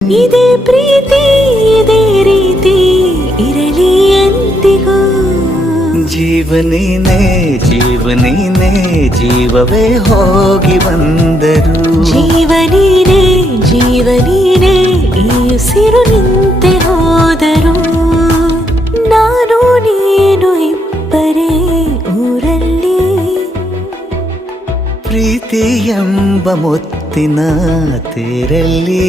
ಇದೇ ಪ್ರೀತಿ ಇದೇ ರೀತಿ ಇರಲಿ ಎಂದಿಗೂ. ಜೀವನೇನೆ ಜೀವನೇನೆ ಜೀವವೇ ಹೋಗಿ ಬಂದರು. ಜೀವನೀನೇ ಜೀವನೀನೇ ಈ ಉಸಿರು ನಿಂತೆ ಹೋದರು. ನಾನು ನೀನು ಇಬ್ಬರೇ ಊರಲ್ಲಿ. ಪ್ರೀತಿ ಎಂಬ ಮುತ್ತಿನ ತೇರಲ್ಲಿ